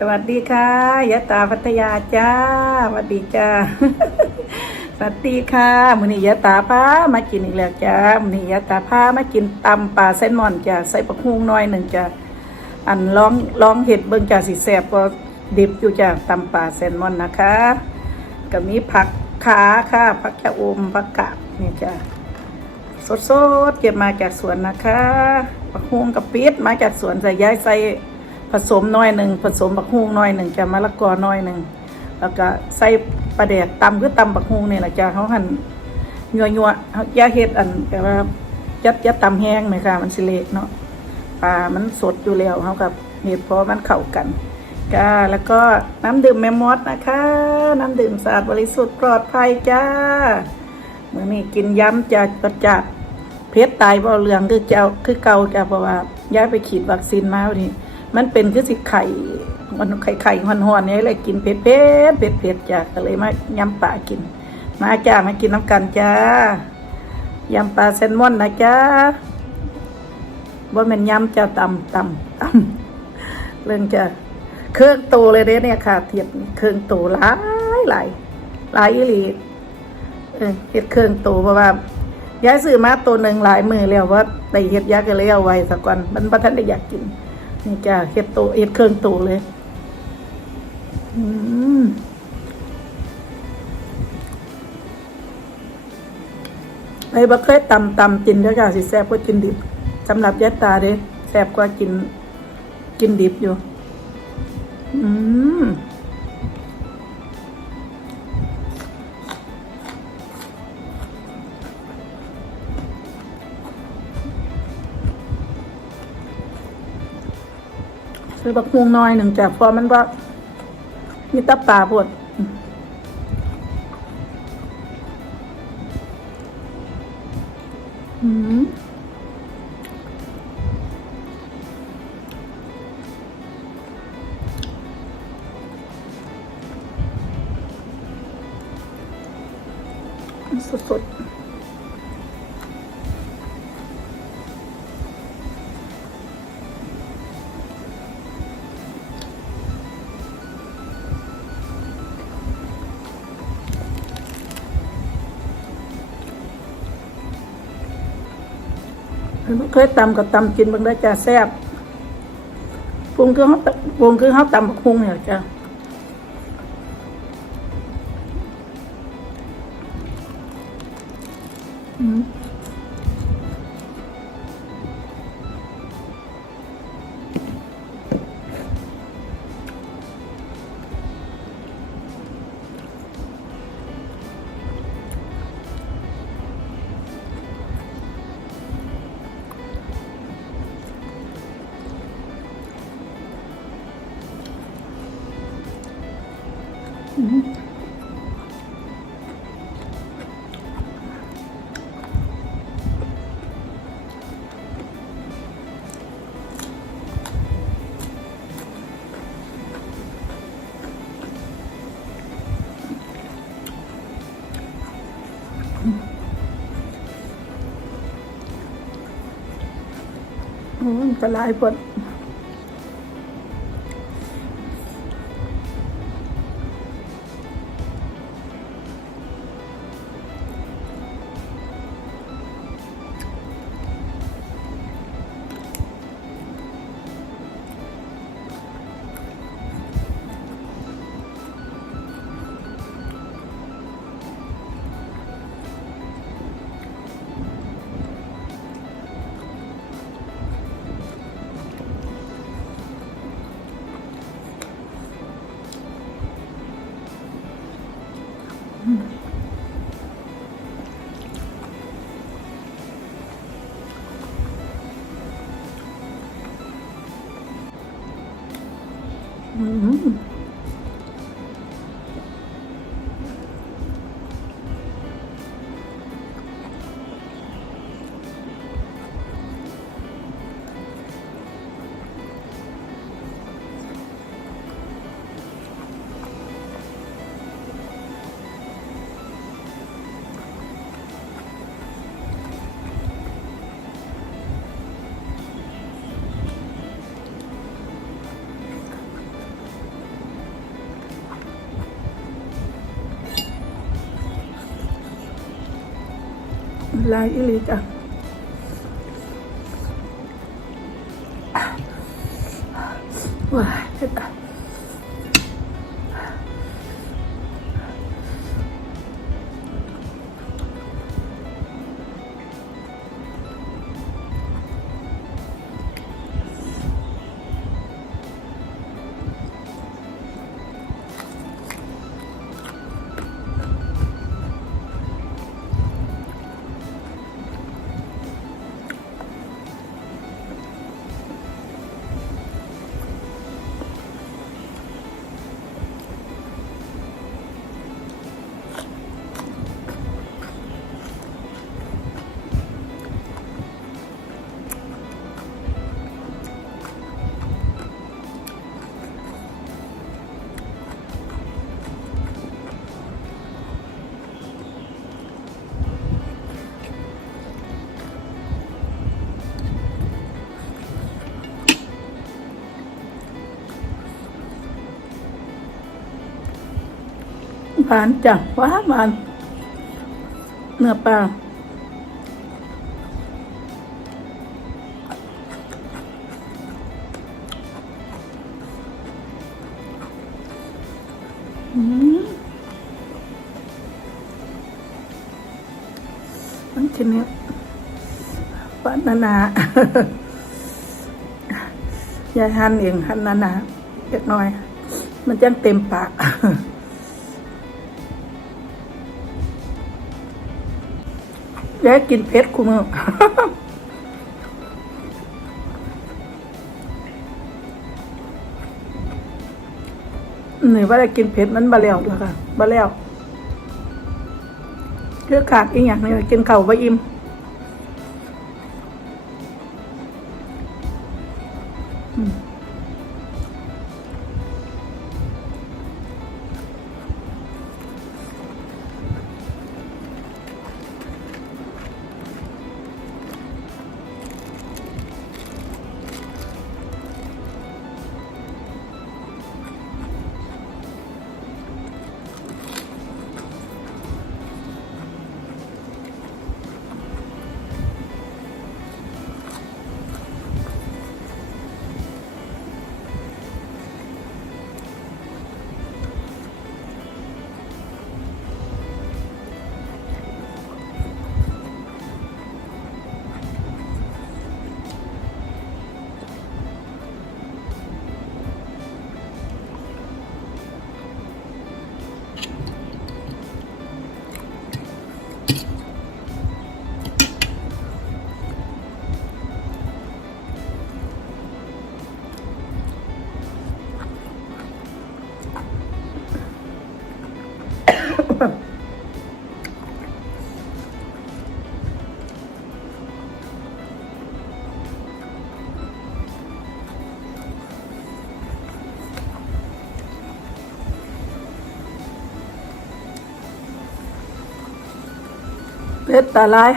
สวัสดีค่ะยะตาพัทยาจ้าสวัสดีจ้าสวัสดีค่ะมือนี้ยะตาพามากินอีกแล้วจ้ามือนี้ยะตาพามากินตำปลาเส้นมอนจ้าใส่ปักฮุงน้อยหนึ่งจ้าอันลองลองเห็ดเบิ่งจ้าสิแซ่บก็ดิบอยู่จ้าตำปลาเส้นมอนนะคะก็มีผักขาค่ะผักชะอมผักกาดนี่จ้าสดๆเก็บมาจากสวนนะคะบักฮวงกับปี๊ดมาจากสวนใส่ย้ายใส่ ผสมน้อยหนึ่งผสมบักฮวงน้อยหนึ่งจะมะละกอหน้อยหนึ่งแล้วก็ใส่ปลาแดกตำคือตำบักฮวงนี่แหละจ้าเขาหั่นยัวยัวเขาย่าเฮ็ดอันแต่ว่ายัดยัดตำแห้งไหมคะมันสิเละเนาะปลามันสดอยู่แล้วเขากับเห็ดเพราะมันเข้ากันจ้าแล้วก็น้ำดื่มแมมมอสนะคะ น้ำดื่มสะอาดบริสุทธิ์ปลอดภัยจ้ามื่อนี้กินย้ำจะประจัดเพชรตายบ่เหลืองคือเจ้าคือเก่าจ้ะเพราะว่าย้ายไปฉีดวัคซีนมาวันนี้ มันเป็นคือสิไข่มันไข่ไข่หอนหอนๆนี่เลยกินเผ็ดเผ็ดเผ็ดเผ็ดจ้ะก็เลยมายำปลากิน มาจ้ามากินน้ำกันจ้ายำปลาแซลมอนนะจ้าว่ามันยำจะตำตำตำเรื่องจะเครื่องโตเลยเด้เนี่ยค่ะเทียบเครื่องโตหลายหลายหลายอีหลีเออเห็ดเครื่องตัวเพราะว่าย้ายซื้อมาตัวหนึ่งหลายมือแล้วว่าได้เห็ดยักษ์ก็เลยเอาไว้สักวันมันประทันได้อยากกิน นี่จ้าเฮ็ดตัวเอ็ดเครื่องโตเลย อืมไอ้บักเคยตำตำกินแล้วจ้าสิแซ่บกว่ากินดิบสำหรับยัดตาเด้แซ่บกว่ากิน กินดิบอยู่ อืม ซื้อบักฮวงน้อยหนึ่งจ้ะเพอมันว่ามีตับปลาพวดอืมสดๆ เคยตำกับตำกินบางได้จ้าแซ่บปรุงคือเขาปรุงคือเขาตำบักฮุงเนี่ยจ้า โอ้ยจะลายพดอืมลายอิลิ จ้ะว้ายเหวานจ้ะหวานหวานเนื้อปลาอืมมันชนนี้หวานานายายหั่นเองหั่นนานาเล็กน้อย มันจะเต็มปาก ยายกินเผ็ดคุมือนี่ว่าได้กินเผ็ดมันบะแล้วแล้วค่ะบะแล้วเลือกขาดอีกอย่างนึงกินเข่าวบะอิ่มอืม เพชรตาลาย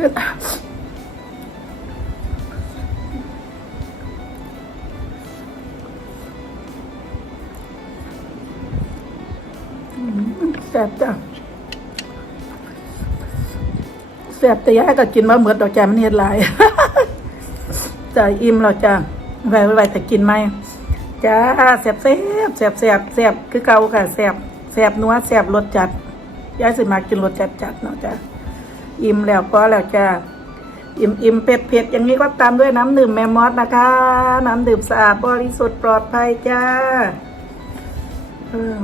เผ็ดอืมแซ่บจ้ะแซ่บแต่ยายก็กินมาเหมือนดอกจามันเฮ็ดหลายจ้าอิ่มแล้วจ้าไว้ไว้ไว้แต่กินไหมจ้าแซ่บแซ่บแซ่บแซ่บแซ่บคือเก่าค่ะแซ่บแซ่บนัวแซ่บรสจัดยายสิมากินรสจัดจัดเนาะจ้า อิ่มแล้วพอแล้วจ้าอิ่มอิ่มเผ็ดเผ็ดอย่างนี้ก็ตามด้วยน้ำดื่มแมมมอสนะคะ น้ำดื่มสะอาดบริสุทธิ์ปลอดภัยจ้าเออ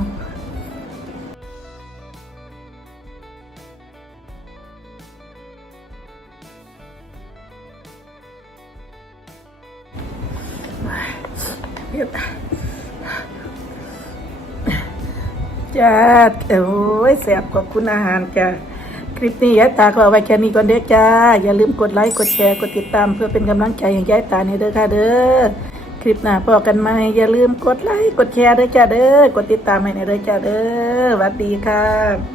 เผ็ดจ้าโอ้ยแสบขอบคุณอาหารจ้า คลิปนี้ยายตาก็เอาไว้แค่นี้ก่อนเด้อจ้า อย่าลืมกดไลค์ กดแชร์ กดติดตาม เพื่อเป็นกำลังใจให้ยายตาในเด้อค่ะเด้อ คลิปหน้าพอกันไหมอย่าลืมกดไลค์ กดแชร์เด้อจ้าเด้อ กดติดตามให้ในเด้อจ้าเด้อสวัสดีค่ะ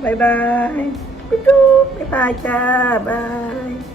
บ๊ายบายปิ๊บปิ๊บบ๊ายบายจ้า บาย